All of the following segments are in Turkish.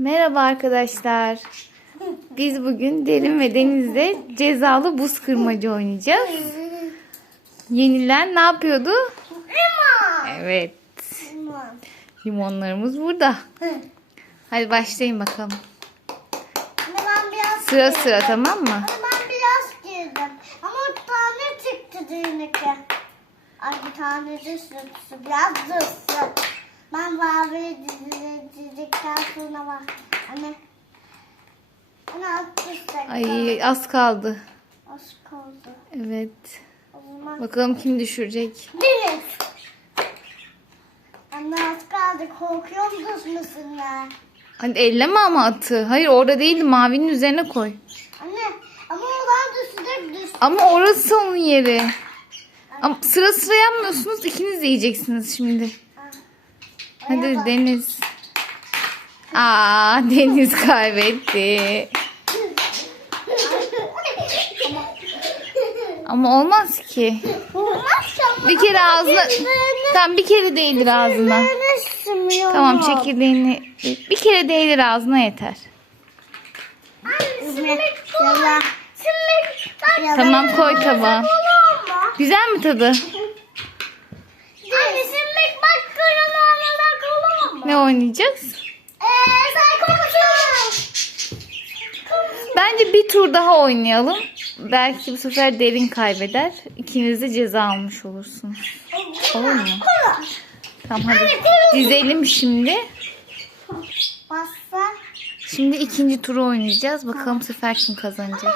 Merhaba arkadaşlar. Biz bugün Derin ve Deniz'de cezalı buz kırmacı oynayacağız. Yenilen ne yapıyordu? Evet. Limonlarımız burada. Hadi başlayın bakalım. Sıra sıra tamam mı? Ben biraz girdim. Ama bir tane çıktı düğünlükte. Ay bir tane de sırtısı biraz dursun. Ben mavi dizildikten sonra bak. Anne. Anne atmıştık. Ay az kaldı. Az kaldı. Evet. Zaman Bakalım kim düşürecek? Deniz. Anne az kaldı. Korkuyor musun ya? Hadi elleme ama atı. Hayır orada değil mavinin üzerine koy. Anne ama olan düşecek düş. Ama orası onun yeri. Ama sıra sıra yapmıyorsunuz. İkiniz de yiyeceksiniz şimdi. Hadi bak. Deniz. Aa Deniz kaybetti. Ama olmaz ki. Bir kere ağzına... Tamam bir kere değdir ağzına. Tamam çekirdeğini... Bir kere değdir ağzına yeter. Tamam koy tabağa. Güzel mi tadı? Anne simlik bak koronavirüs olur mu? Ne oynayacağız? Sen. Bence bir tur daha oynayalım. Belki bu sefer derin kaybeder. İkiniz de ceza almış olursunuz. Olur mu? Tamam hadi. Dizelim şimdi. Şimdi ikinci turu oynayacağız. Bakalım bu sefer kim kazanacak. Ama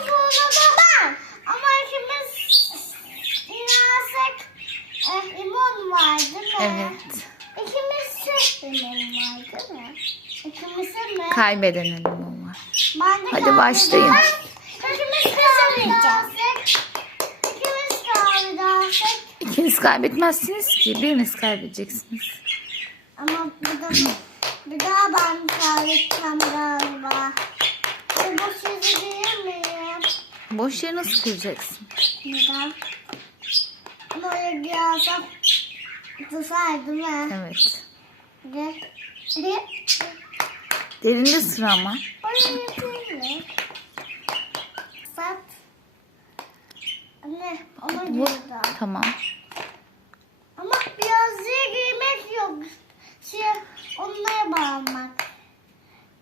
ben. Ama ikimiz inersek e, limon var değil mi? Evet. İkimiz de limon var değil Kaybeden limon var. Ben de Hadi kahve başlayın. kahve dağıtsak. İkimiz dağıtsak. İkiniz kaybetmezsiniz ki. Biriniz kaybedeceksiniz. Ama bir, da, bir daha ben kaybedeceğim galiba. E, bu sizi değil miyim? Boş yere nasıl kuracaksın? Neden? Ama oraya girersem tutar değil mi? Evet. Ne? Ne? Derinde sıra ama. Sat. Anne ona Bu. girdi. Tamam. Ama biraz diye giymek yok. Şey, onlara bağlamak.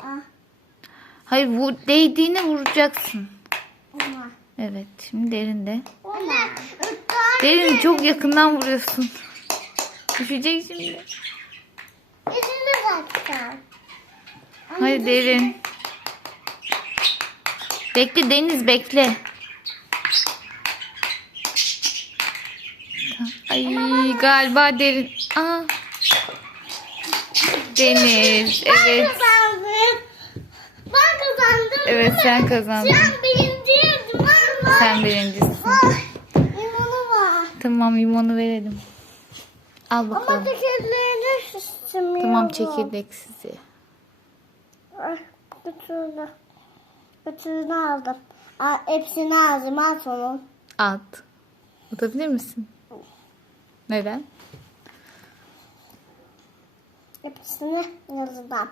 Ah, Hayır vur, değdiğine vuracaksın. ona. Evet. Şimdi derinde. Tane Derin çok yakından vuruyorsun. Düşecek şimdi. yüzünü zaten. Hadi derin. Bekle Deniz bekle. Ay galiba derin. Aa. Deniz. Evet. Ben kazandım. Evet sen kazandın. Sen birinciydim ama. Sen birincisin. Tamam limonu verelim. Al Ama bakalım. tekerleğini istemiyorum. Tamam çekirdek sizi. Bütünü. Bütünü aldım. Aa, hepsini aldım. At onu. At. Atabilir misin? Neden? Hepsini yazdım.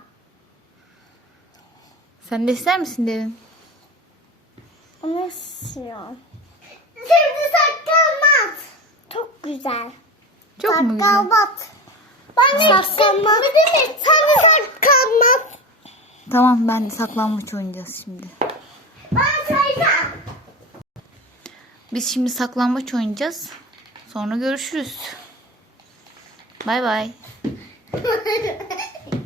Sen de ister misin derin? Onu istiyorum. Şimdi saklanmat. Çok güzel. Çok mu güzel? Saklanmat. Ben de saklanmat. Sen de saklanmat. Tamam ben saklanmaç oynayacağız şimdi. Ben sayacağım. Biz şimdi saklambaç oynayacağız. Sonra görüşürüz. Bay bay.